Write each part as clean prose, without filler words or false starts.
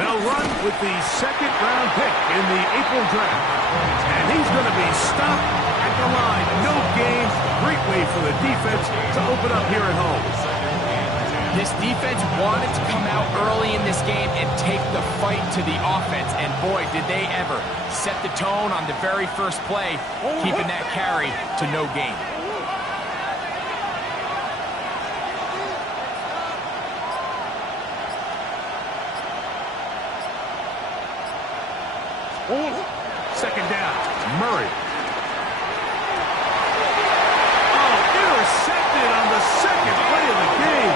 They'll run with the second-round pick in the April draft. And he's going to be stopped at the line. No gain. Great way for the defense to open up here at home. This defense wanted to come out early in this game and take the fight to the offense. And boy, did they ever set the tone on the very first play, keeping that carry to no gain. Second down, Murray. Oh, intercepted on the second play of the game.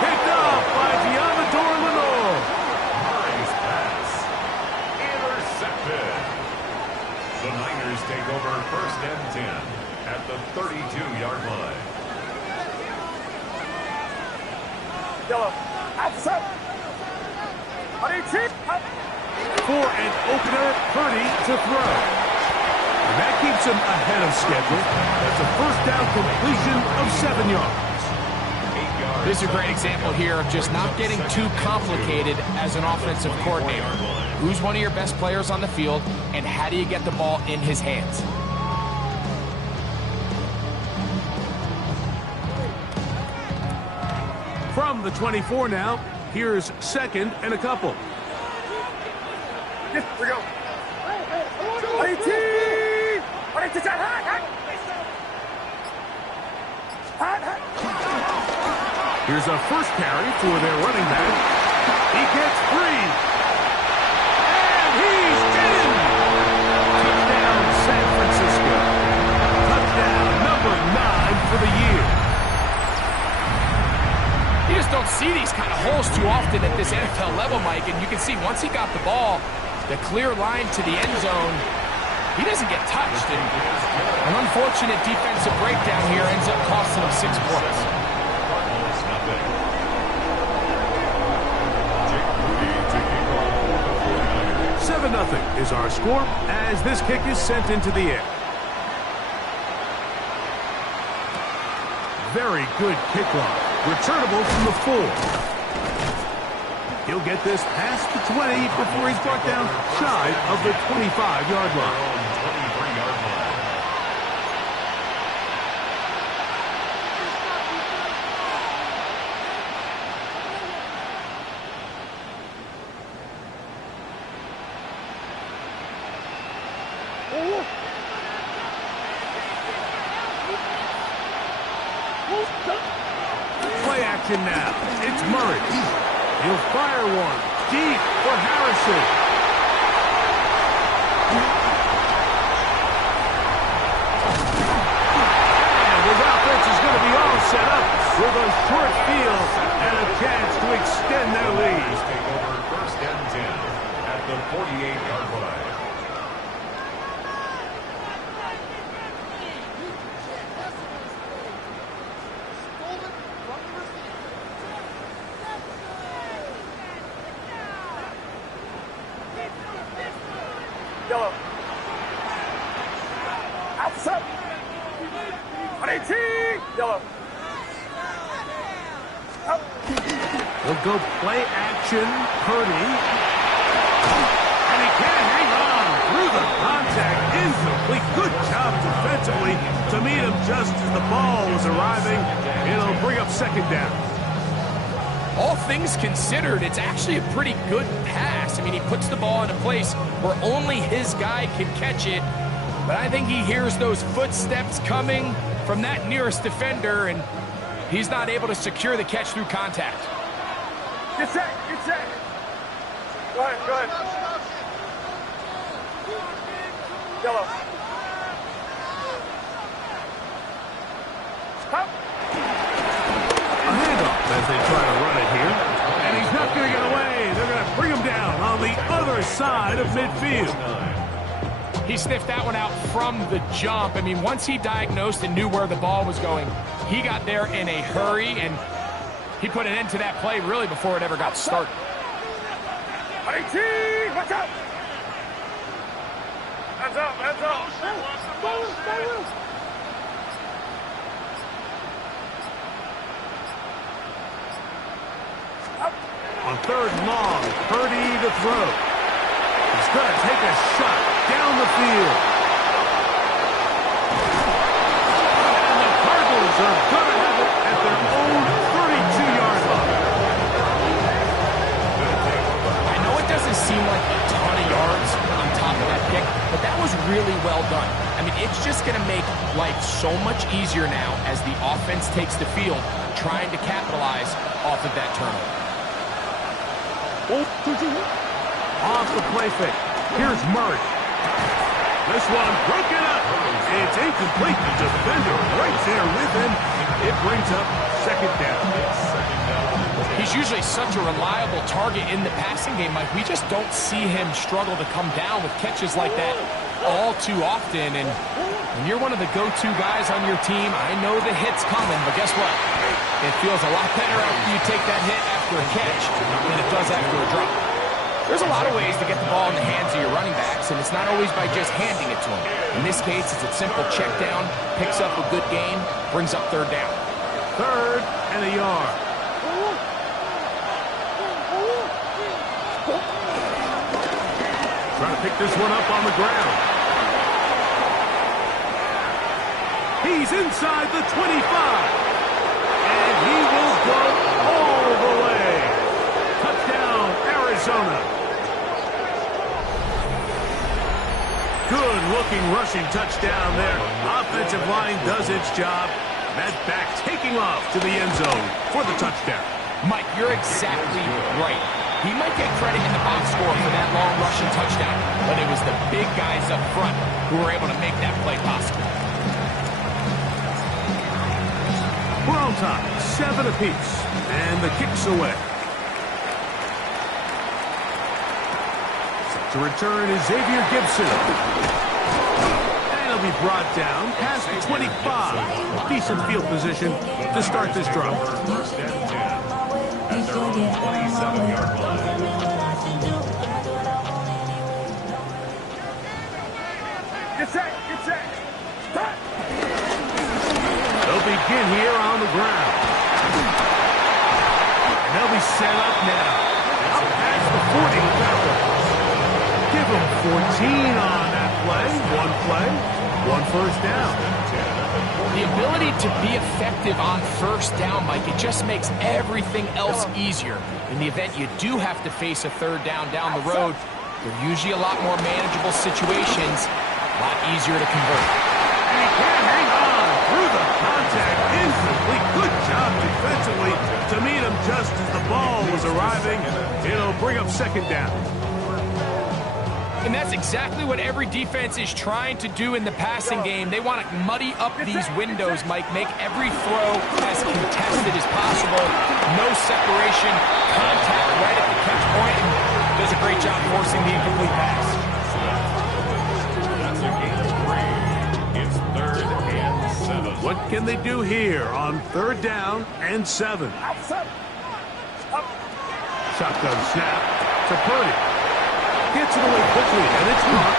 Picked off by Diamador Lenore. Murray's pass. Intercepted. The Niners take over 1st and 10 at the 32-yard line. Yellow. Outside. For an opener, Purdy to throw. And that keeps him ahead of schedule. That's a first down completion of 7 yards. This is a great example here of just not getting too complicated as an offensive coordinator. Who's one of your best players on the field, and how do you get the ball in his hands? From the 24 now, here's 2nd and a couple. Here we go. Here's a first carry for their running back. He gets free. And he's in. Touchdown, San Francisco. Touchdown number 9 for the year. You just don't see these kind of holes too often at this NFL level, Mike, and you can see once he got the ball, the clear line to the end zone, he doesn't get touched. And an unfortunate defensive breakdown here ends up costing him 6 points. 7-0 is our score as this kick is sent into the air. Very good kickoff. Returnable from the 4. He'll get this past the 20 before he's brought down shy of the 25-yard line. Play action now. It's Murray. He'll fire one deep for Harrison. And his offense is going to be all set up with a short field and a chance to extend their lead. Take over 1st and 10 at the 48-yard line. Yellow. Outside. Yellow. Up. He'll go play action. Purdy. And he can't hang on through the contact. Incomplete. Good job defensively to meet him just as the ball was arriving. It'll bring up 2nd down. All things considered, it's actually a pretty good pass. I mean, he puts the ball in a place where only his guy can catch it. But I think he hears those footsteps coming from that nearest defender, and he's not able to secure the catch through contact. Get set. Get set. Go ahead. Go ahead. Yellow. Up. A handoff as they try to run it here. And he's not going to get away. They're going to bring him down on the other side of midfield. He sniffed that one out from the jump. I mean, once he diagnosed and knew where the ball was going, he got there in a hurry, and he put an end to that play really before it ever got started. Watch out! Hands up, hands up! On down, third and long. Purdy to throw. He's going to take a shot down the field. And the Cardinals are going to have it at their own 32-yard line. I know it doesn't seem like a ton of yards on top of that pick, but that was really well done. I mean, it's just going to make life so much easier now as the offense takes the field, trying to capitalize off of that turnover. Off the play fake. Here's Murray. This one broken up. It's incomplete. The defender right there with him. It brings up second down. He's usually such a reliable target in the passing game, Mike. We just don't see him struggle to come down with catches like that all too often. And when you're one of the go-to guys on your team, I know the hit's coming, but guess what? It feels a lot better after you take that hit after a catch than it does after a drop. There's a lot of ways to get the ball in the hands of your running backs, and it's not always by just handing it to them. In this case, it's a simple check down, picks up a good gain, brings up third down. Third and a yard. Trying to pick this one up on the ground. He's inside the 25. And he will go all the way. Touchdown, Arizona. Good-looking rushing touchdown there. Offensive line does its job. That back taking off to the end zone for the touchdown. Mike, you're exactly right. He might get credit in the box score for that long rushing touchdown, but it was the big guys up front who were able to make that play possible. We're on top, 7 apiece, and the kick's away. Set to return is Xavier Gibson. And he'll be brought down past the 25. Decent field position to start this drive. First and 10 at their own 27-yard line. Get set, get set. Start. They'll begin here on the ground. And they'll be set up now. Out past the 40 with that one. Give them 14 on that play. One first down. The ability to be effective on first down, Mike, it just makes everything else easier. In the event you do have to face a third down the road, they're usually a lot more manageable situations, a lot easier to convert. And he can't hang on through the contact. Incomplete. Good job defensively to meet him just as the ball was arriving. It'll bring up second down. And that's exactly what every defense is trying to do in the passing game. They want to muddy up these windows, Mike, make every throw as contested as possible. No separation, contact right at the catch point. Does a great job forcing the incomplete pass. That's a gain of 3. It's 3rd and 7. What can they do here on 3rd down and 7? Shotgun snap to Purdy. Gets it away quickly, and it's marked.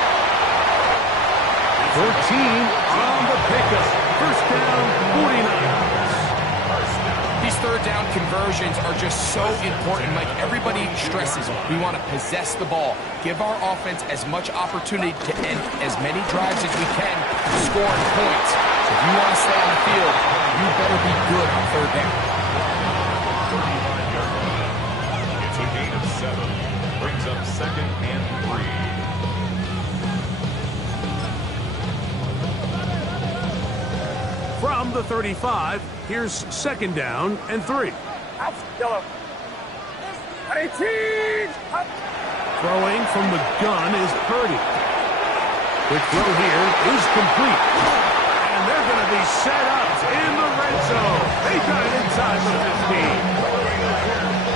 13 on the pickup. First down, 49. These third down conversions are just so important. Like everybody stresses, we want to possess the ball, give our offense as much opportunity to end as many drives as we can, scoring points. So if you want to stay on the field, you better be good on third down. It's a gain of 7. Brings up 2nd and 3. From the 35, here's 2nd down and 3. Yellow. 18. Throwing from the gun is Purdy. Quick throw here is complete. And they're going to be set up in the red zone. They got it inside the 15.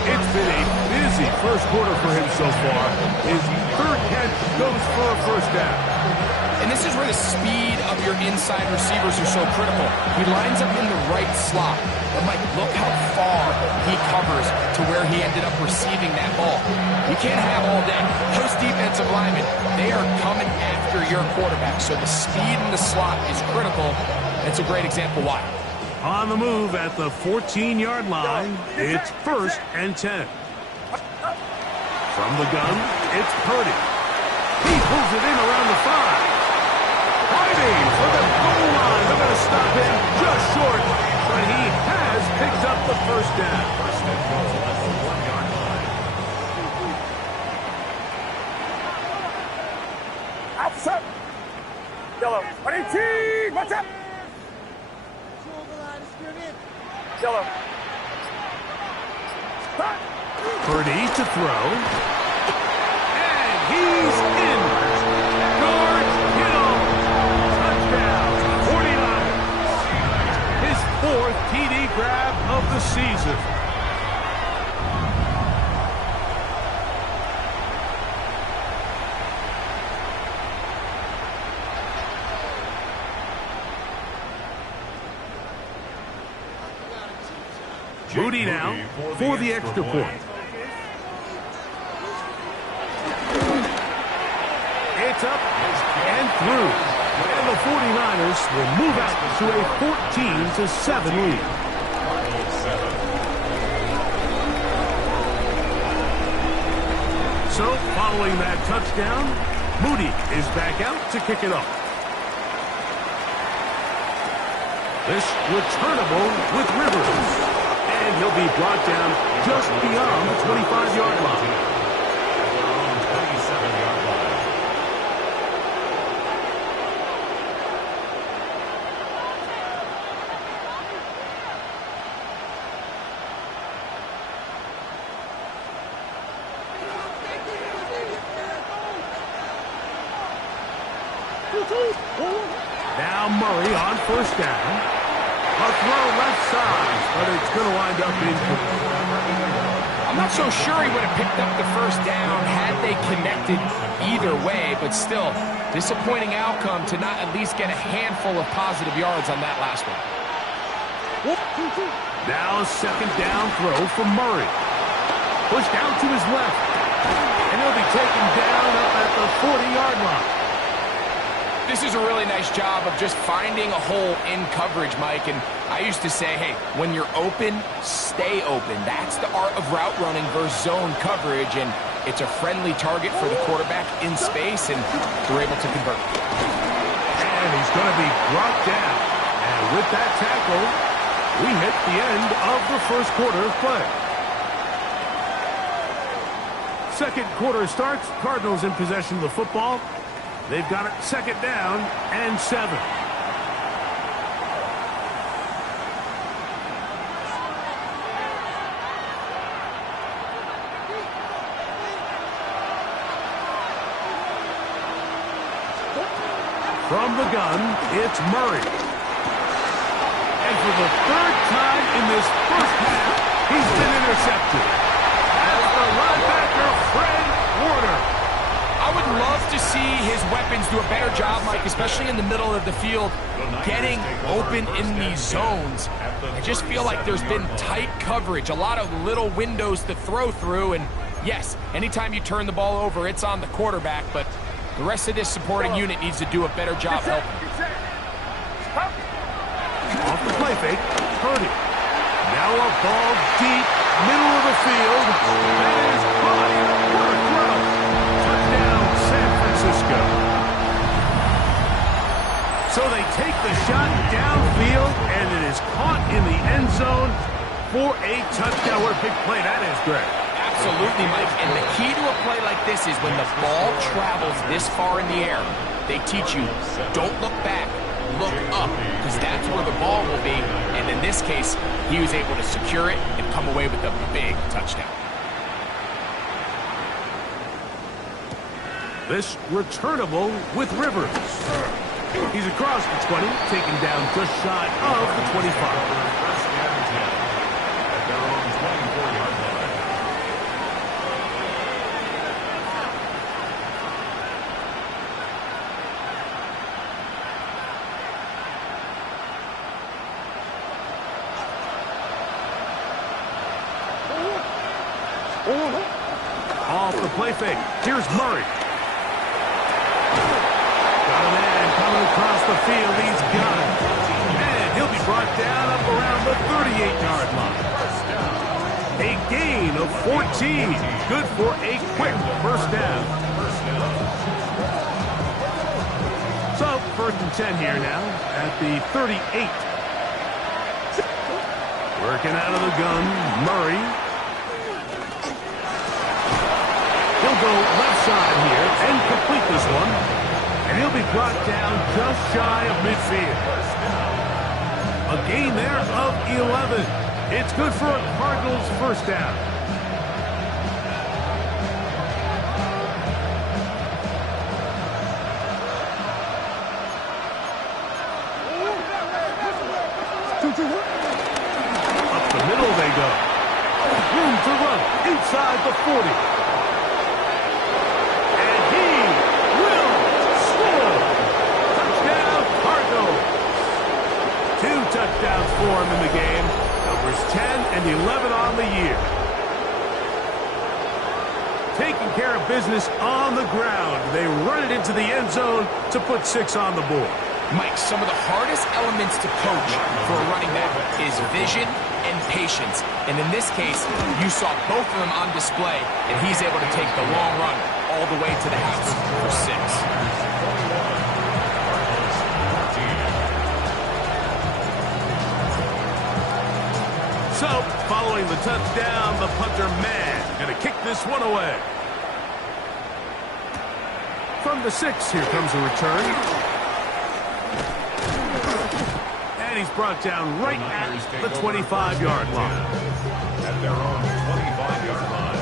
It's been a busy first quarter for him so far. His 3rd catch goes for a first down. And this is where the speed of your inside receivers are so critical. He lines up in the right slot. But, Mike, look how far he covers to where he ended up receiving that ball. You can't have all day. Those defensive linemen, they are coming after your quarterback. So the speed in the slot is critical. It's a great example why. On the move at the 14-yard line, it's 1st and 10. From the gun, it's Purdy. He pulls it in around the 5. Fighting for the goal line. They're going to stop him just short, but he has picked up the first down. First and goal at the 1-yard line. Outside. Yellow. 18. What's up? Yellow. Stop. Purdy to throw. And he's in. George Kittle. Touchdown. 49ers. His 4th TD grab of the season. Moody now for the extra point. It's up and through. And the 49ers will move out to a 14-7 lead. So, following that touchdown, Moody is back out to kick it off. This returnable with Rivers. And he'll be brought down just beyond the 25-yard line. Their own 27-yard line. Now Murray on first down. A throw left side, but it's going to wind up incomplete. I'm not so sure he would have picked up the first down had they connected either way, but still, disappointing outcome to not at least get a handful of positive yards on that last one. Now a second down throw from Murray. Pushed out to his left. And he'll be taken down up at the 40-yard line. This is a really nice job of just finding a hole in coverage, Mike. And I used to say, hey, when you're open, stay open. That's the art of route running versus zone coverage. And it's a friendly target for the quarterback in space, and they're able to convert. And he's going to be brought down. And with that tackle, we hit the end of the first quarter of play. Second quarter starts. Cardinals in possession of the football. They've got it second down and 7. From the gun, it's Murray. And for the 3rd time in this first half, he's been intercepted. As the linebacker, Fred Warner. I would love to see his weapons do a better job, Mike, especially in the middle of the field, getting open in these zones. I just feel like there's been tight coverage, a lot of little windows to throw through, and yes, anytime you turn the ball over, it's on the quarterback, but the rest of this supporting unit needs to do a better job helping. Off the play fake, Purdy. Now a ball deep, middle of the field. That is caught. What a throw. Touchdown, San Francisco. So they take the shot downfield, and it is caught in the end zone for a touchdown. What a big play that is, Greg. Absolutely, Mike. And the key to a play like this is when the ball travels this far in the air, they teach you, don't look back, look up, because that's where the ball will be. And in this case, he was able to secure it and come away with a big touchdown. This returnable with Rivers. He's across the 20, taken down just shy of the 25. First and 10 at their own 24-yard line. Off the play fake. Here's Murray. Got a man coming across the field. He's got it. And he'll be brought down up around the 38-yard line. A gain of 14. Good for a quick first down. So, 1st and 10 here now at the 38. Working out of the gun, Murray. He'll go left side here and complete this one. And he'll be brought down just shy of midfield. A gain there of 11. It's good for a Cardinals first down. Up the middle they go. Room to run inside the 40. And he will score. Touchdown, Cardinals. 2 touchdowns for him in the game. Numbers 10 and 11 on the year. Taking care of business on the ground. They run it into the end zone to put 6 on the board. Mike, some of the hardest elements to coach for a running back is vision and patience. And in this case, you saw both of them on display, and he's able to take the long run all the way to the house for 6. So, following the touchdown, the punter man going to kick this one away. From the 6, here comes a return. And he's brought down right at the 25-yard line. At their own 25-yard line.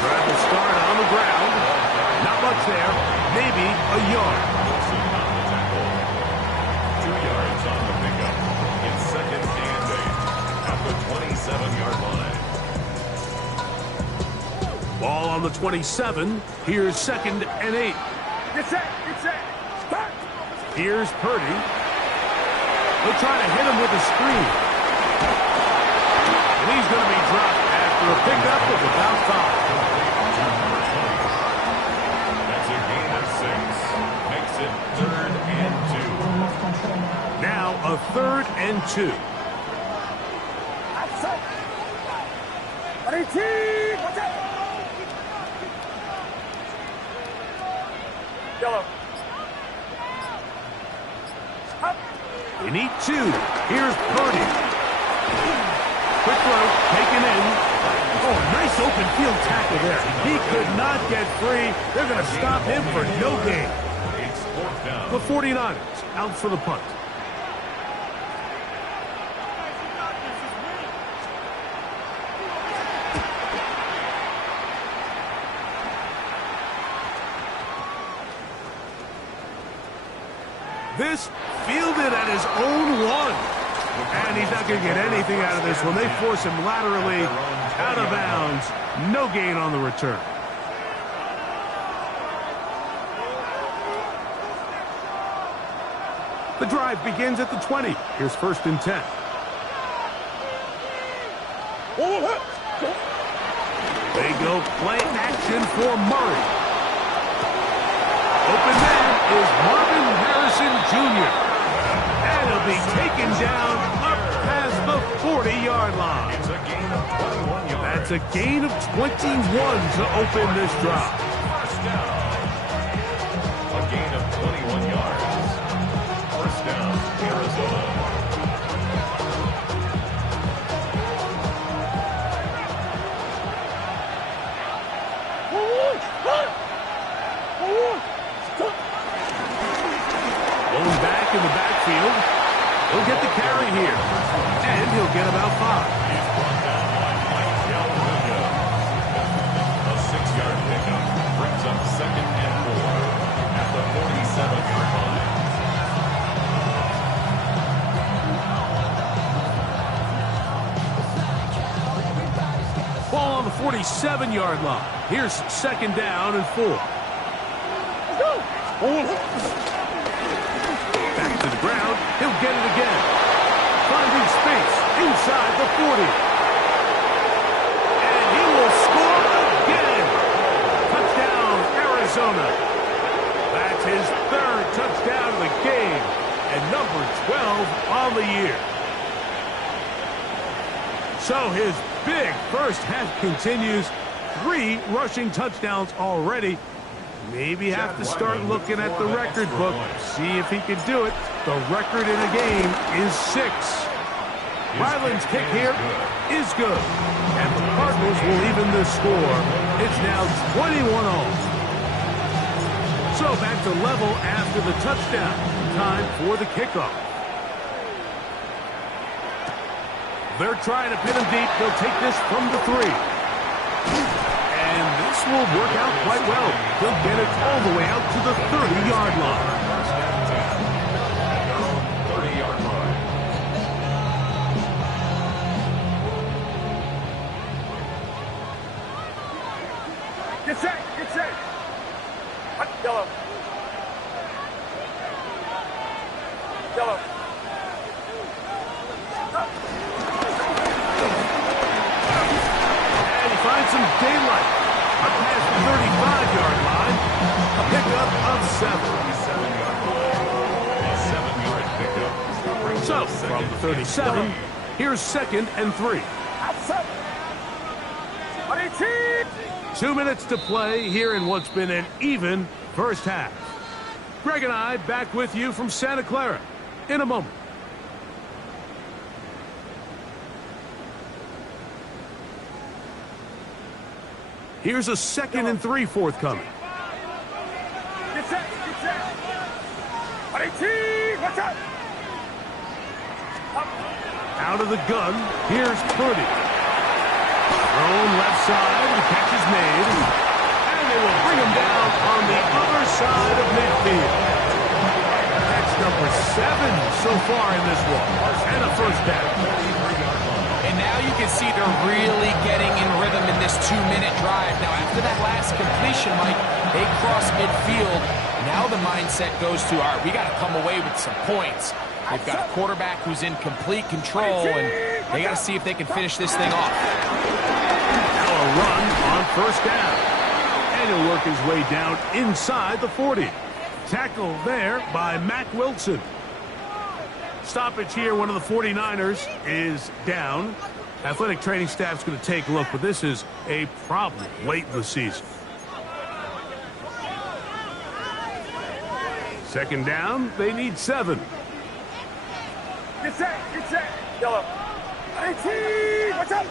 Drive will start on the ground. Not much there. Maybe a yard. 2 yards on the pickup. It's 2nd and 8 at the 27-yard line. Ball on the 27. Here's 2nd and 8. Get set. Start. Here's Purdy. They'll try to hit him with a screen. And he's going to be dropped after a pickup of about 5. That's a gain of 6. Makes it 3rd and 2. Now a 3rd and 2. Outside. 18. What's that? Yellow. Up. You need 2. Here's Purdy. Quick throw, taken in. Oh, nice open field tackle there. He could not get free. They're going to stop him for no gain. It's 4th down. The 49ers out for the punt. This fielded at his own 1. And he's not going to get anything out of this one. They force him laterally out of bounds. No gain on the return. The drive begins at the 20. Here's 1st and 10. They go play action for Murray. Open man is Marvin Harrison Jr. And he'll be taken down up past the 40-yard line. It's a gain of 21 yards. That's a gain of 21 to open this drive. First down. A gain of 21 yards. First down, Arizona. Going back in the backfield. He'll get the carry here. And he'll get about 5. He's brought down by Mike Galluga. A 6-yard pickup brings up 2nd and 4 at the 47-yard line. Ball on the 47-yard line. Here's 2nd down and 4. Back to the ground. 40. And he will score again. Touchdown, Arizona. That's his third touchdown of the game and number 12 on the year. So his big first half continues. 3 rushing touchdowns already. Maybe have to start looking at the record book, see if he can do it. The record in a game is 6. Ryland's kick here is good. And the Cardinals will even the score. It's now 21-all. So back to level after the touchdown. Time for the kickoff. They're trying to pin him deep. They'll take this from the 3. And this will work out quite well. They'll get it all the way out to the 30-yard line. 30-yard line. Get set. Get set. Hot yellow. Yellow. And he finds some daylight. Up past the 35-yard line. A pickup of 7. A 7-yard pickup. So, from the 37, here's 2nd and 3. Outside. 18. 2 minutes to play here in what's been an even first half. Greg and I back with you from Santa Clara in a moment. Here's a 2nd and 3 forthcoming. Get set. Get set. 18. Watch out. Out of the gun, here's Purdy. Thrown left side, the catch is made. And they will bring him down on the other side of midfield. That's number 7 so far in this one. And a first down. And now you can see they're really getting in rhythm in this 2-minute drive. Now, after that last completion, Mike, they cross midfield. Now the mindset goes to, all right, we got to come away with some points. They've got a quarterback who's in complete control, and they got to see if they can finish this thing off. Now a run on first down. And he'll work his way down inside the 40. Tackle there by Mack Wilson. Stoppage here, one of the 49ers is down. Athletic training staff's going to take a look, but this is a problem late in the season. 2nd down, they need 7. Get set. Get set. Yellow. 18. Watch out.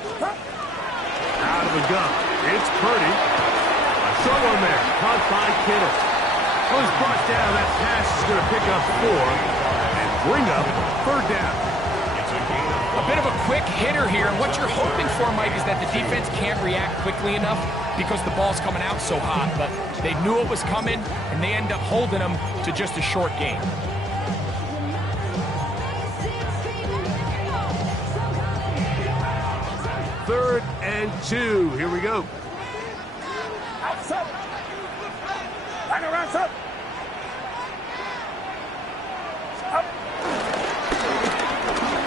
Out of the gun, it's Purdy. A short one there, caught by Kittle. Was brought down, that pass is going to pick up 4 and bring up 3rd down. A bit of a quick hitter here, and what you're hoping for, Mike, is that the defense can't react quickly enough because the ball's coming out so hot, but they knew it was coming, and they end up holding them to just a short game. Third and 2. Here we go. Outside. Hang around, son. Up.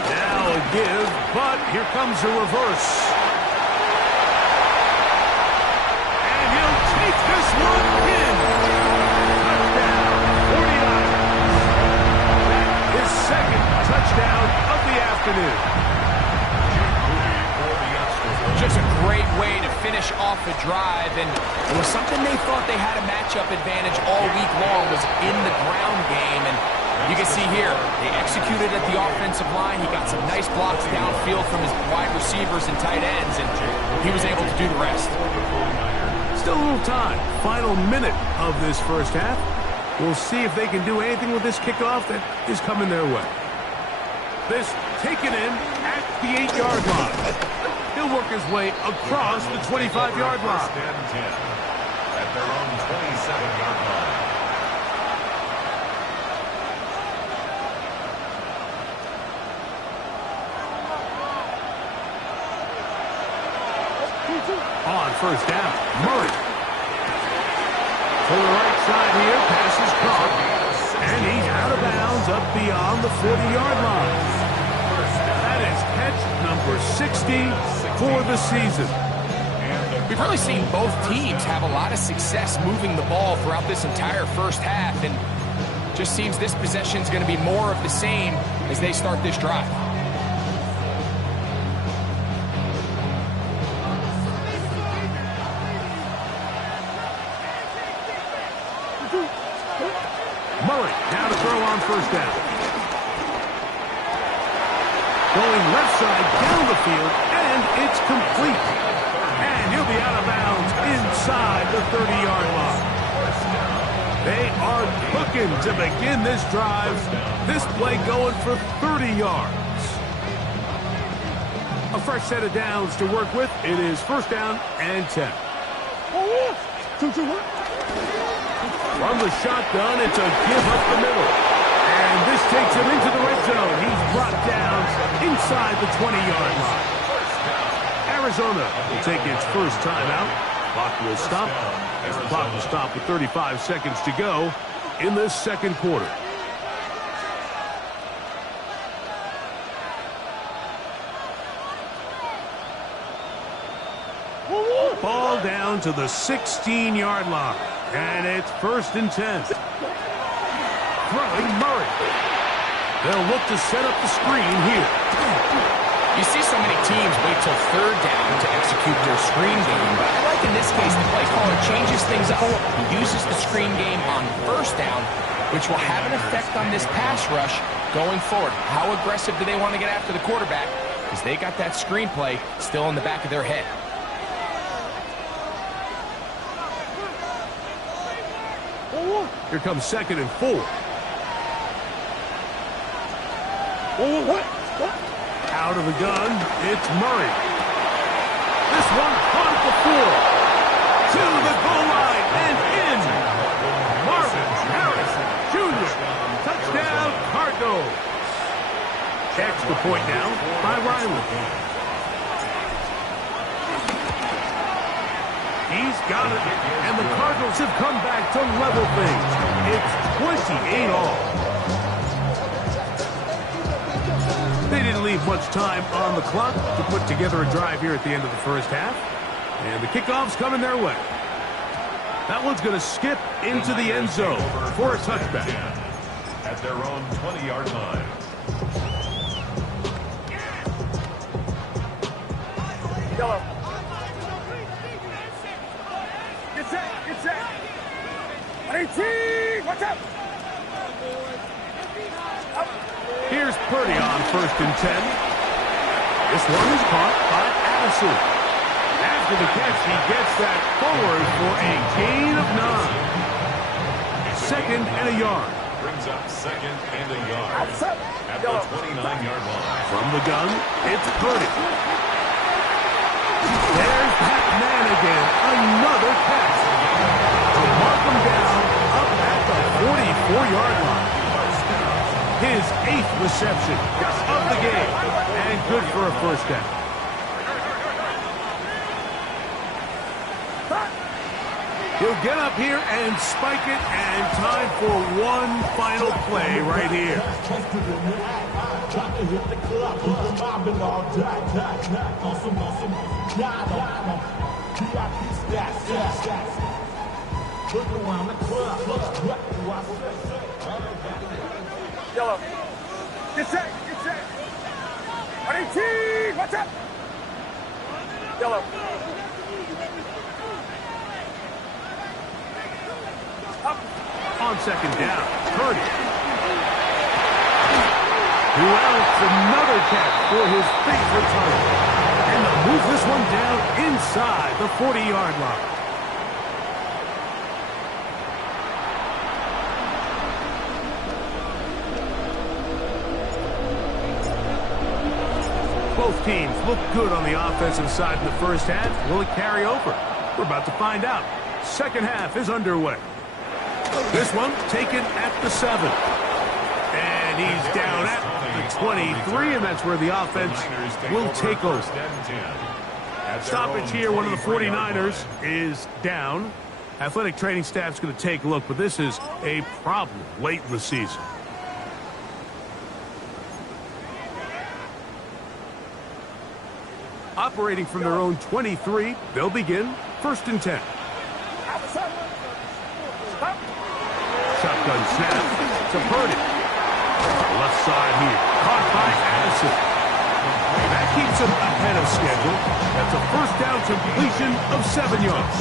Now a give, but here comes a reverse. And he'll take this one in. Touchdown, 49. His 2nd touchdown of the afternoon. Just a great way to finish off a drive, and it was something they thought they had a matchup advantage all week long, was in the ground game, and you can see here, they executed at the offensive line. He got some nice blocks downfield from his wide receivers and tight ends, and he was able to do the rest. Still a little time. Final minute of this first half. We'll see if they can do anything with this kickoff that is coming their way. This taken in at the 8-yard line. He'll work his way across the 25-yard line. First and 10 at their own 27-yard line. On first down, Murray. To the right side here, pass is caught. And he's out of bounds up beyond the 40-yard line. That is catch number for 60 for the season. We've really seen both teams have a lot of success moving the ball throughout this entire first half, and just seems this possession is going to be more of the same as they start this drive. Murray now to throw on first down. Going left side down the field, and it's complete. And he'll be out of bounds inside the 30-yard line. They are cooking to begin this drive. This play going for 30 yards. A fresh set of downs to work with. It is first down and 10. From the shotgun, it's a give up the middle. And this takes him into the red zone. He's brought down inside the 20-yard line. Arizona will take its first timeout. Clock will stop. As the clock will stop with 35 seconds to go in this second quarter. Ball down to the 16-yard line. And it's first and 10. Throwing Murray. They'll look to set up the screen here. You see so many teams wait till third down to execute their screen game, but I like in this case the play caller changes things up. He uses the screen game on first down, which will have an effect on this pass rush going forward. How aggressive do they want to get after the quarterback? Because they got that screen play still in the back of their head. Here comes second and 4. Out of the gun, it's Murray. This one caught at the 4. To the goal line and in. Marvin Harrison Jr. Touchdown, Cardinals. Extra point now by Riley. He's got it, and the Cardinals have come back to level things. It's 28 all. They didn't leave much time on the clock to put together a drive here at the end of the first half. And the kickoff's coming their way. That one's going to skip into the end zone for a touchback. At their own 20-yard line. Yellow. Get set. Get set. 18. Watch out. Here's Purdy on first and 10. This one is caught by Addison. After the catch, he gets that forward for a gain of 9. Second and a yard. Brings up second and a yard. At the 29-yard line. From the gun, it's Purdy. There's Pat Mannigan. Another catch. To mark him down up at the 44-yard line. His 8th reception of the game. And good for a first down. He'll get up here and spike it, and time for one final play right here. Yellow. Get set. Get set. 18. Watch out. Yellow. On second down, Purdy. Who else? Another catch for his favorite target. And they'll move this one down inside the 40-yard line. Both teams look good on the offensive side in the first half. Will it carry over? We're about to find out. Second half is underway. This one taken at the 7. And he's down at the 23, and that's where the offense will take over. Stoppage here, one of the 49ers is down. Athletic training staff's going to take a look, but this is a problem late in the season. Operating from their own 23, they'll begin 1st and 10. Shotgun snap to Purdy. Left side here. Caught by Addison. That keeps him ahead of schedule. That's a 1st down completion of 7 yards.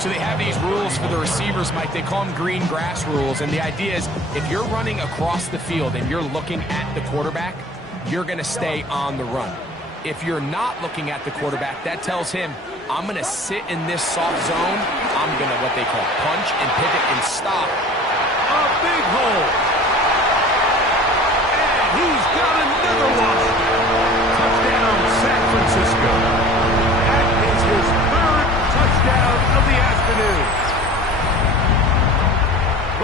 So they have these rules for the receivers, Mike. They call them green grass rules. And the idea is if you're running across the field and you're looking at the quarterback, you're going to stay on the run. If you're not looking at the quarterback, that tells him, I'm going to sit in this soft zone. I'm going to, what they call, punch and pivot and stop. A big hole. And he's got another one. Touchdown, San Francisco. That is his 3rd touchdown of the afternoon.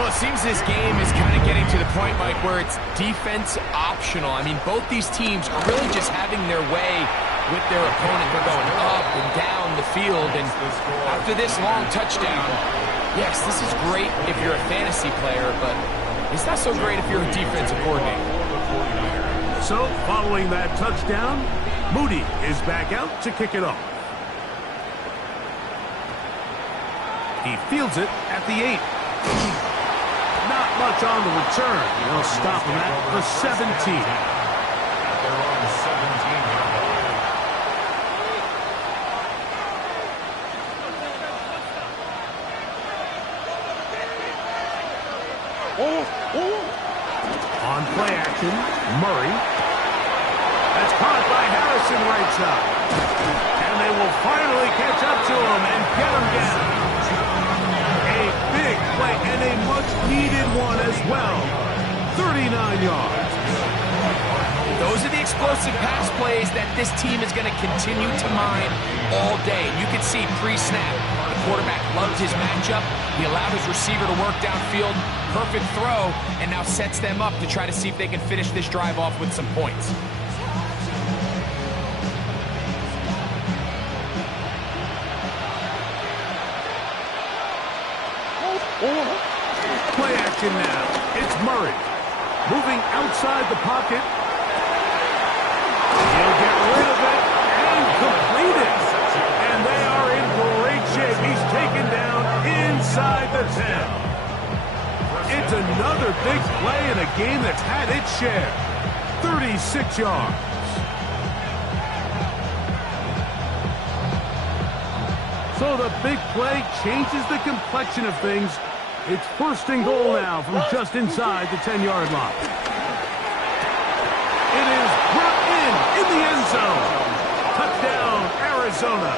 Well, it seems this game is kind of getting to the point, Mike, where it's defense optional. I mean, both these teams are really just having their way with their opponent. They're going up and down the field, and after this long touchdown, yes, this is great if you're a fantasy player, but it's not so great if you're a defensive coordinator. So, following that touchdown, Moody is back out to kick it off. He fields it at the 8. Not much on the return. They'll stop him at the 17. They're on the 17-yard line. On play action, Murray. That's caught by Harrison right side. And they will finally catch up to him and get him down. A big play and a much-needed one as well. 39 yards. Those are the explosive pass plays that this team is going to continue to mine all day. You can see pre-snap, the quarterback loved his matchup. He allowed his receiver to work downfield. Perfect throw, and now sets them up to try to see if they can finish this drive off with some points. Play action now. It's Murray. Moving outside the pocket. He'll get rid of it and complete it. And they are in great shape. He's taken down inside the 10. It's another big play in a game that's had its share. 36 yards. So the big play changes the complexion of things. It's 1st and goal now from just inside the 10-yard line. It is brought in the end zone. Touchdown, Arizona.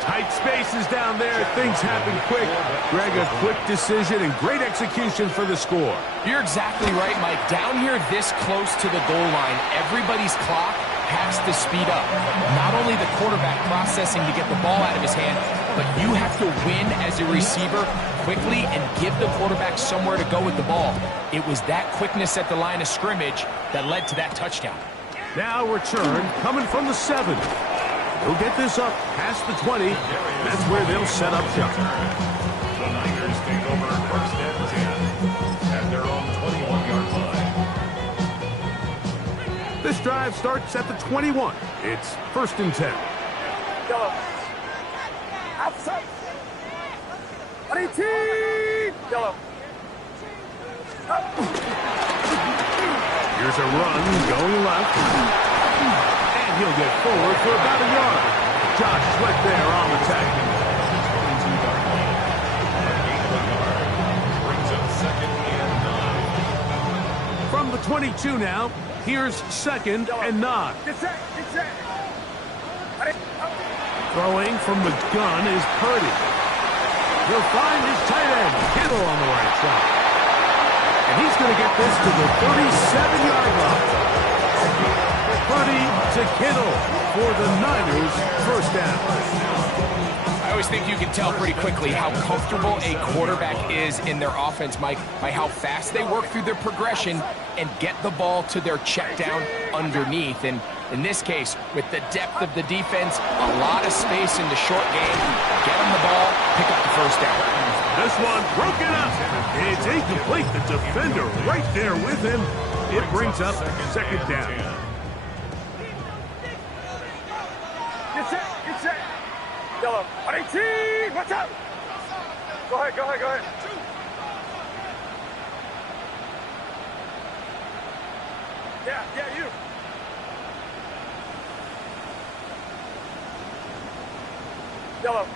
Tight spaces down there. Things happen quick. Greg, a quick decision and great execution for the score. You're exactly right, Mike. Down here this close to the goal line, everybody's clock has to speed up. Not only the quarterback processing to get the ball out of his hand, but you have to win as a receiver quickly and give the quarterback somewhere to go with the ball. It was that quickness at the line of scrimmage that led to that touchdown. Now return coming from the 7. He'll get this up past the 20. That's where they'll set up shop. The Niners take over 1st and 10 at their own 21-yard line. This drive starts at the 21. It's 1st and 10. Yellow. Outside. 18. Yellow. Here's a run going left. And he'll get forward for about a yard. Josh Sweat there on the tackle. 22-yard line. A gain of a yard. Brings up 2nd and 9. From the 22 now, here's 2nd and 9. Get set. Get set. Throwing from the gun is Purdy. He'll find his tight end, Kittle, on the right side. And he's going to get this to the 37-yard line. Purdy to Kittle for the Niners' 1st down. I always think you can tell pretty quickly how comfortable a quarterback is in their offense, Mike, by how fast they work through their progression and get the ball to their check down underneath. And in this case, with the depth of the defense, a lot of space in the short game, get them the ball, pick up the 1st down. This one broken up. It's incomplete. The defender right there with him. It brings up second down. Get set, get set. Yellow, 18, watch out. Go ahead, go ahead, go ahead. Yeah, you. Yellow.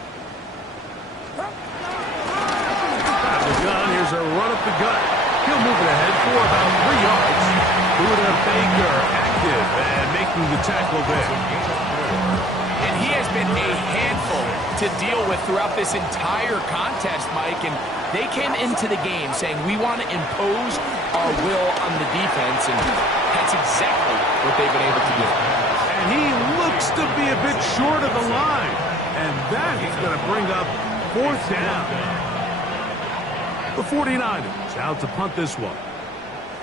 Out of the gun, here's a run up the gut. He'll move it ahead for about 3 yards. Buda Baker active and making the tackle there. And he has been a handful to deal with throughout this entire contest, Mike. And they came into the game saying, we want to impose our will on the defense. And that's exactly what they've been able to do. And he looks to be a bit short of the line. And that is going to bring up fourth down. The 49ers out to punt this one.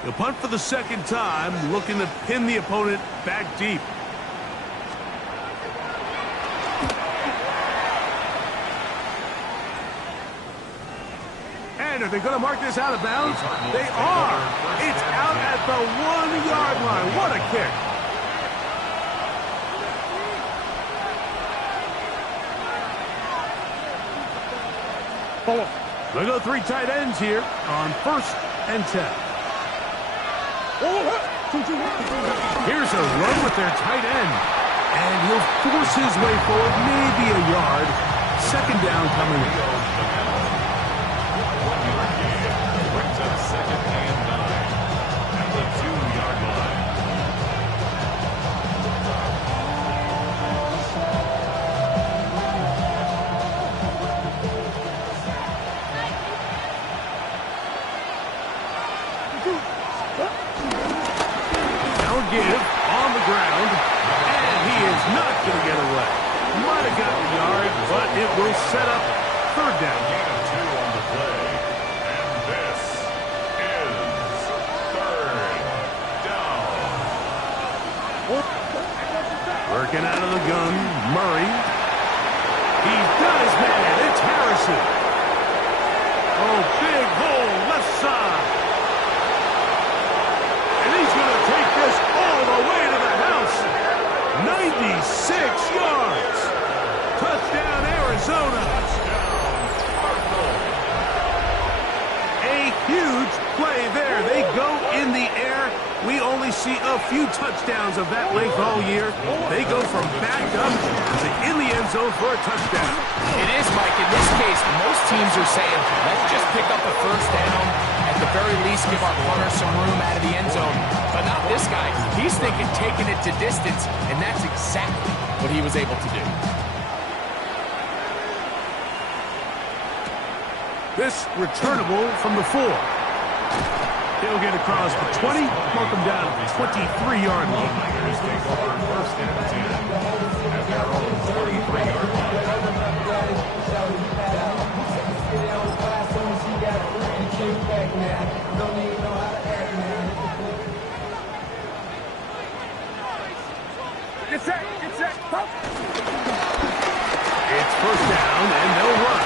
They'll punt for the second time, looking to pin the opponent back deep. And are they going to mark this out of bounds? They are. It's out at the 1-yard line. What a kick. They go 3 tight ends here on 1st and 10. Here's a run with their tight end. And he'll force his way forward, maybe a yard. Second down coming in. 1-yard gain. Brings up second and 9 at the 2-yard line. Give on the ground, and he is not going to get away. Might have gotten a yard, but it will set up third down. Gain of 2 on the play, and this is third down. Working out of the gun, Murray. He's got his man. It's Harrison. Oh, big hole left side. And he's going to take this all the way to the house. 96 yards. Touchdown, Arizona. A huge play there. They go in the air. We only see a few touchdowns of that length all year. They go from back up to in the end zone for a touchdown. It is, Mike. In this case, most teams are saying, let's just pick up a first down. At the very least, give our punter some room out of the end zone. But not this guy. He's thinking taking it to distance, and that's exactly what he was able to do. This returnable from the 4. He'll get across the 20, mark him down at the 23-yard line. Tigers take over first and 10 at their own 23-yard line. Get set, get set. Pump. It's first down, and they'll run.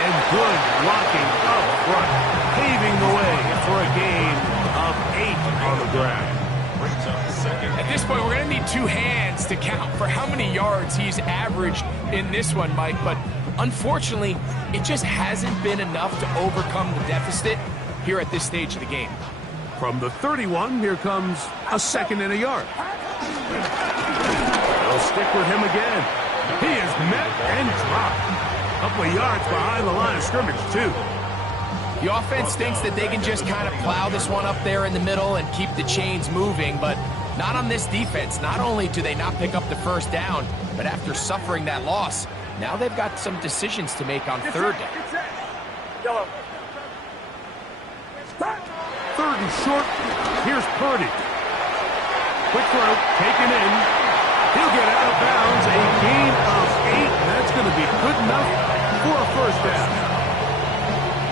And good blocking up front, paving the way for a gain of 8 on the ground. Brings up second. At this point, we're going to need 2 hands to count for how many yards he's averaged in this one, Mike. But unfortunately, it just hasn't been enough to overcome the deficit here at this stage of the game. From the 31, here comes a second and a yard. They'll stick with him again. He is met and dropped. A couple of yards behind the line of scrimmage, too. The offense thinks that they can just kind of plow this one up there in the middle and keep the chains moving, but not on this defense. Not only do they not pick up the first down, but after suffering that loss, now they've got some decisions to make on third down. Get set. Yellow. Third and short. Here's Purdy. Quick throw, taken in. He'll get out of bounds. A gain of 8. That's going to be good enough for a first down.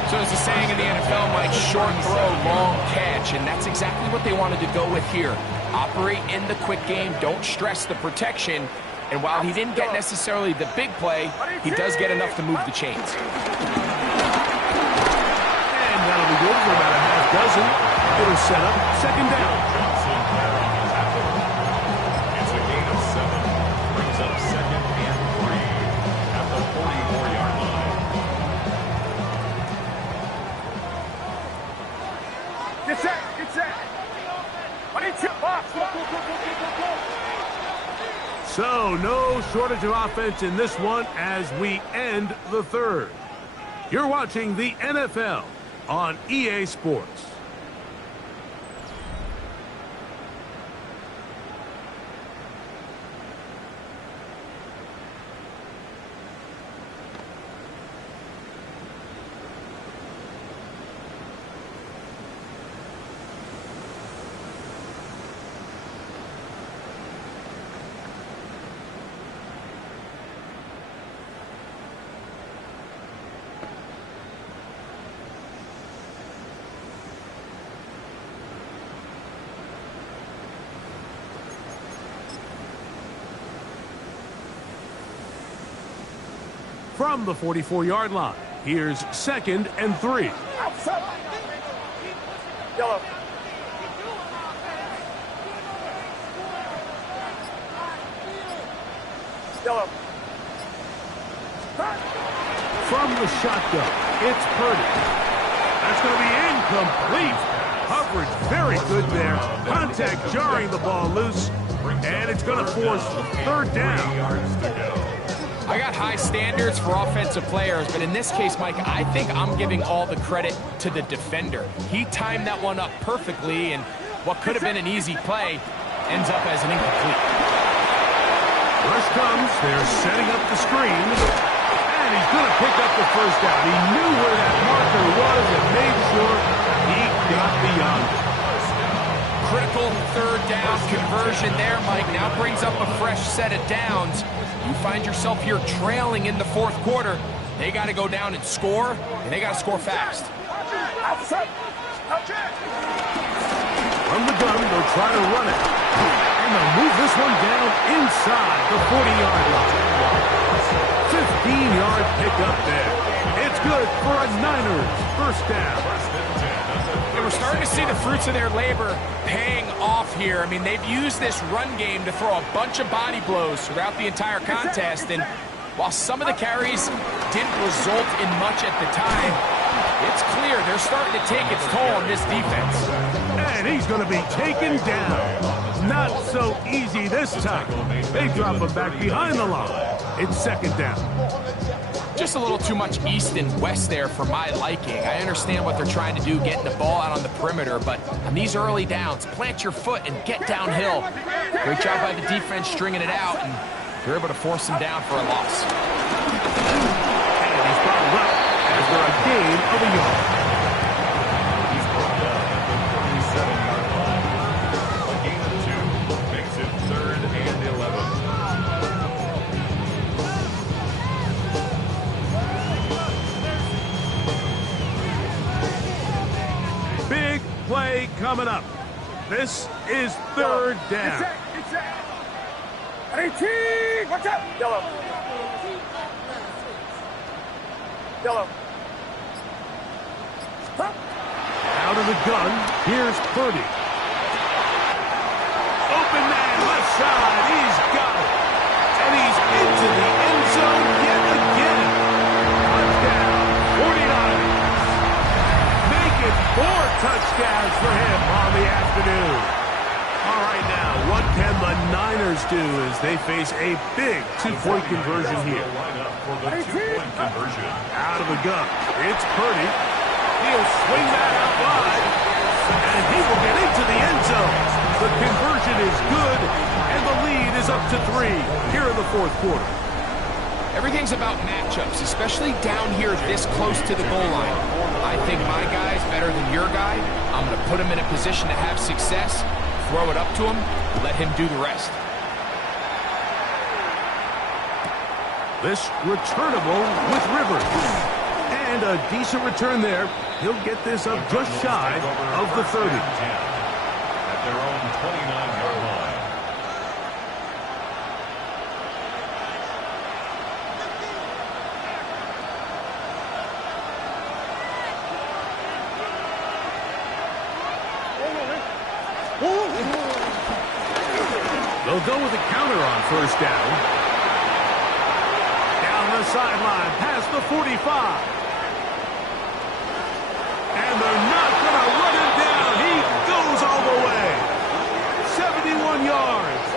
So as the saying in the NFL, Mike, short throw, long catch, and that's exactly what they wanted to go with here. Operate in the quick game, don't stress the protection, and while he didn't get necessarily the big play, he does get enough to move the chains. And that'll be good for about a half dozen. It'll set up second down. Johnson there on the tackle. It's a gain of 7. Brings up second and 3 at the 44-yard line. Get set. Get set. 22. Box. Go, go, go, go, go, go. So, no shortage of offense in this one as we end the third. You're watching the NFL on EA Sports. From the 44-yard line, here's second and 3. Outside. Yellow. Yellow. From the shotgun, it's Purdy. That's going to be incomplete. Coverage very good there. Contact jarring the ball loose, and it's going to force third down. 3 yards to go. I got high standards for offensive players, but in this case, Mike, I think I'm giving all the credit to the defender. He timed that one up perfectly, and what could have been an easy play ends up as an incomplete. Rush comes. They're setting up the screen. And he's going to pick up the first down. He knew where that marker was and made sure he got beyond it. Critical third down conversion there, Mike. Now brings up a fresh set of downs. You find yourself here trailing in the fourth quarter. They got to go down and score, and they got to score fast. From the gun, they'll try to run it. And they'll move this one down inside the 40-yard line. 15-yard pickup there. It's good for a Niners first down. And we're starting to see the fruits of their labor paying off here. I mean, they've used this run game to throw a bunch of body blows throughout the entire contest. And while some of the carries didn't result in much at the time, it's clear they're starting to take its toll on this defense. And he's going to be taken down. Not so easy this time. They drop him back behind the line. It's second down. Just a little too much east and west there for my liking. I understand what they're trying to do, getting the ball out on the perimeter, but on these early downs, plant your foot and get downhill. Great job by the defense stringing it out, and they're able to force them down for a loss. And he's brought up after a gain of a yard. He's brought up at the 37-yard line. A gain of 2 makes it 3rd and 11. Big play coming up. This is third down. It's set. 18. Watch out. Yellow. Yellow. Out of the gun, here's Purdy. Open man, left side, he's got it. And he's into the end zone yet again. Touchdown, 49ers. Make it 4 touchdowns for him on the afternoon. All right, now, what can the Niners do as they face a big 2-point conversion here? Line up for the 2-point conversion. Out of the gun, it's Purdy. He'll swing that out wide, and he will get into the end zone. The conversion is good, and the lead is up to 3 here in the fourth quarter. Everything's about matchups, especially down here this close to the goal line. I think my guy's better than your guy. I'm going to put him in a position to have success, throw it up to him, let him do the rest. This returnable with Rivers. And a decent return there. He'll get this up just shy of the 30. At their own 29-yard line. They'll go with a counter on first down. Down the sideline, past the 45. And they're not going to run him down. He goes all the way. 71 yards.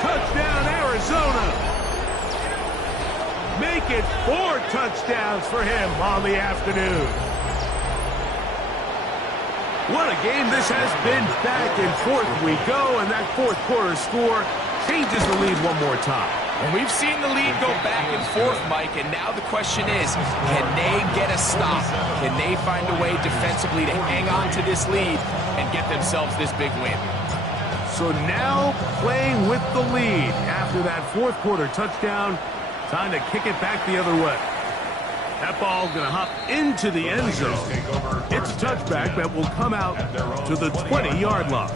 Touchdown, Arizona. Make it 4 touchdowns for him on the afternoon. What a game this has been. Back and forth we go, and that fourth quarter score changes the lead one more time. And we've seen the lead go back and forth, Mike, and now the question is, can they get a stop? Can they find a way defensively to hang on to this lead and get themselves this big win? So now playing with the lead after that fourth quarter touchdown, time to kick it back the other way. That ball going to hop into the end zone. It's a touchback that will come out to the 20-yard line.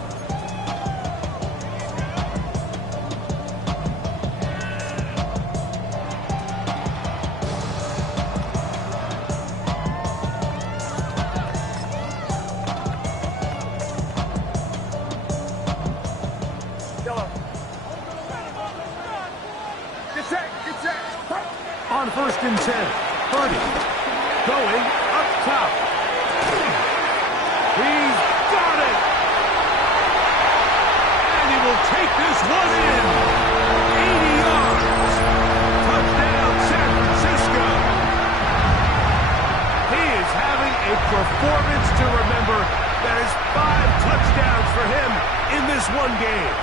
On first and 10, Purdy going up top. He's got it. And he will take this one in. 80 yards. Touchdown, San Francisco. He is having a performance to remember. That is 5 touchdowns for him in this one game.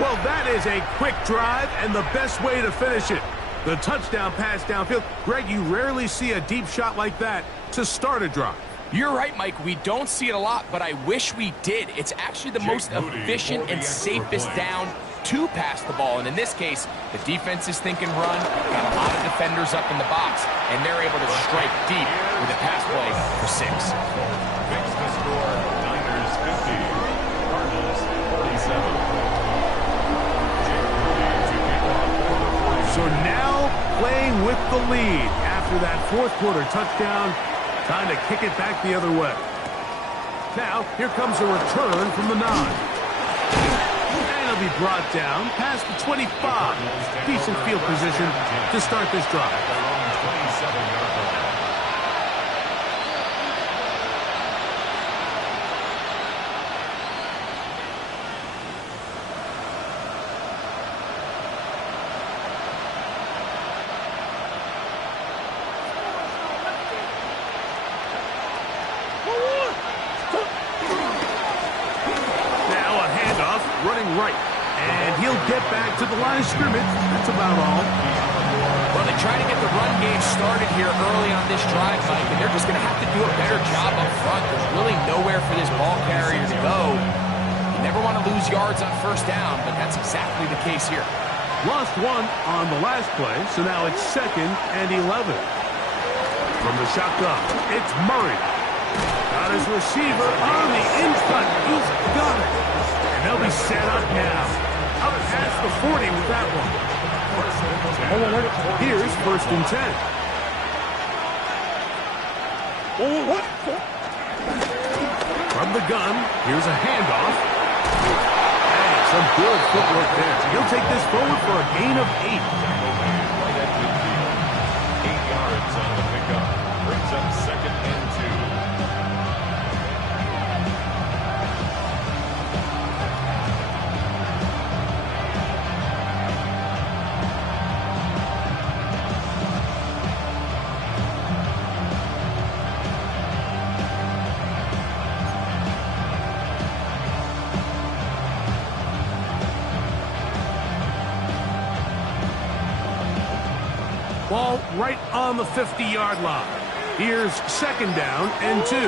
Well, that is a quick drive and the best way to finish it. The touchdown pass downfield. Greg, you rarely see a deep shot like that to start a drive. You're right, Mike. We don't see it a lot, but I wish we did. It's actually the most efficient and safest down to pass the ball. And in this case, the defense is thinking run, got a lot of defenders up in the box, and they're able to strike deep with a pass play for 6. Makes the score Niners 50, Cardinals 47. So now playing with the lead after that fourth quarter touchdown. Time to kick it back the other way. Now, here comes a return from the 9. And it'll be brought down past the 25. Decent field position to start this drive. Running right, and he'll get back to the line of scrimmage. That's about all. Well, they try to get the run game started here early on this drive, Mike, and they're just going to have to do a better job up front. There's really nowhere for this ball carrier to go. You never want to lose yards on first down, but that's exactly the case here. Lost 1 on the last play, so now it's 2nd and 11. From the shotgun, it's Murray. Got his receiver on the inside. He's got it. They'll be set up now. Up past the 40 with that one. Here's first and 10. From the gun, here's a handoff. Hey, some good footwork there. He'll take this forward for a gain of 8. 8 yards on the pickup. Brings up 2nd and 2. Ball right on the 50-yard line. Here's 2nd down and 2.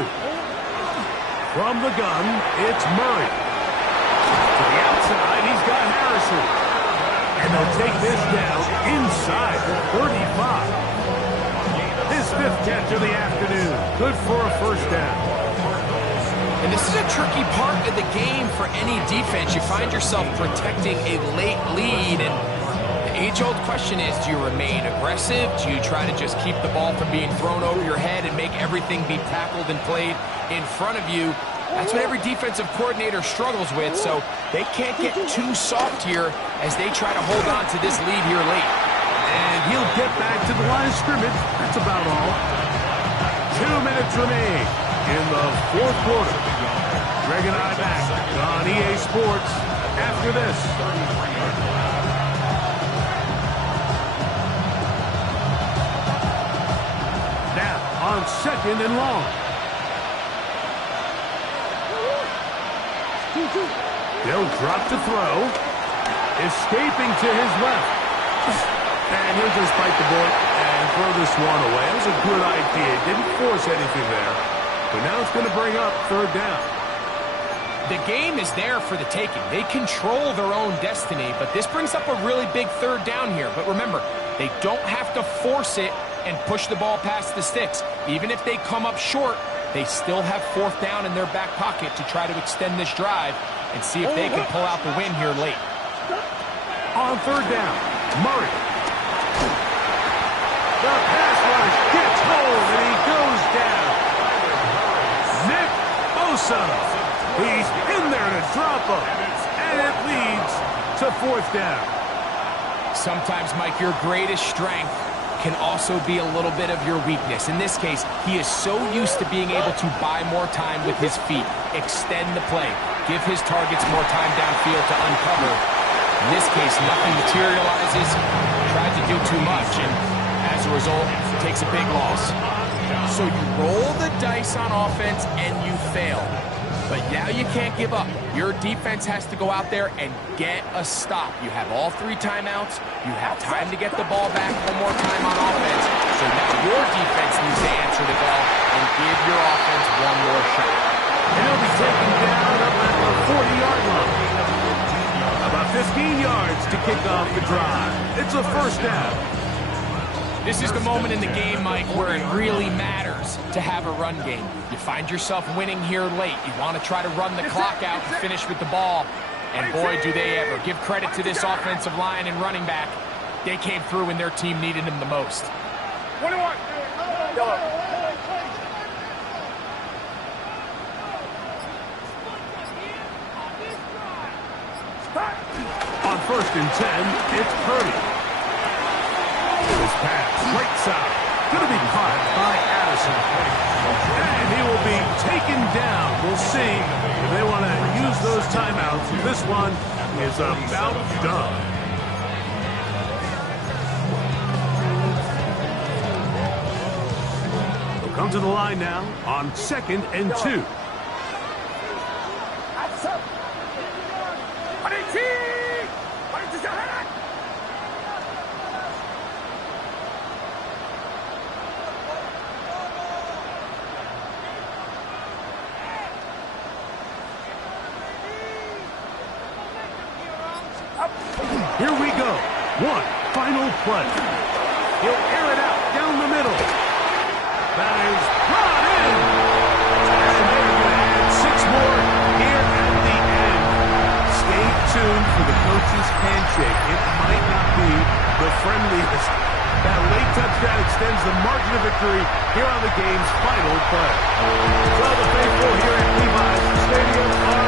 From the gun, it's Murray. To the outside, he's got Harrison. And they'll take this down inside the 35. His 5th catch of the afternoon. Good for a first down. And this is a tricky part of the game for any defense. You find yourself protecting a late lead, and the age-old question is, do you remain aggressive? Do you try to just keep the ball from being thrown over your head and make everything be tackled and played in front of you? That's what every defensive coordinator struggles with, so they can't get too soft here as they try to hold on to this lead here late. And he'll get back to the line of scrimmage. That's about all. 2 minutes remain in the fourth quarter. Greg and I back on EA Sports after this. Now on 2nd and long. He'll drop to throw. Escaping to his left. And he'll just bite the bullet and throw this one away. That was a good idea. Didn't force anything there. But now it's going to bring up 3rd down. The game is there for the taking. They control their own destiny, but this brings up a really big 3rd down here. But remember, they don't have to force it and push the ball past the sticks. Even if they come up short, they still have 4th down in their back pocket to try to extend this drive and see if they can pull out the win here late. On 3rd down, Murray. The pass rush gets hold, and he goes down. Nick Bosa. He's in there to drop him, and it leads to 4th down. Sometimes, Mike, your greatest strength can also be a little bit of your weakness. In this case, he is so used to being able to buy more time with his feet, extend the play, give his targets more time downfield to uncover. In this case, nothing materializes, tried to do too much, and as a result, takes a big loss. So you roll the dice on offense and you fail. But now you can't give up. Your defense has to go out there and get a stop. You have all 3 timeouts. You have time to get the ball back one more time on offense. So now your defense needs to answer the bell and give your offense one more shot. And he'll be taken down up at the 40-yard line. About 15 yards to kick off the drive. It's a 1st down. This is the moment in the game, Mike, where it really matters to have a run game. You find yourself winning here late. You want to try to run the clock out and finish with the ball. And boy, do they ever. Give credit to this offensive line and running back. They came through when their team needed them the most. 21. Yellow. On 1st and 10, it's Purdy. His pass, right side, going to be caught by Addison. And he will be taken down. We'll see if they want to use those timeouts. This one is about done. They'll come to the line now on 2nd and 2. Here we go. One final play. He'll air it out down the middle. That is brought in. And they're going to add 6 more here at the end. Stay tuned for the coach's handshake. It might not be the friendliest. That late touchdown extends the margin of victory here on the game's final play. So the faithful here at Levi's Stadium are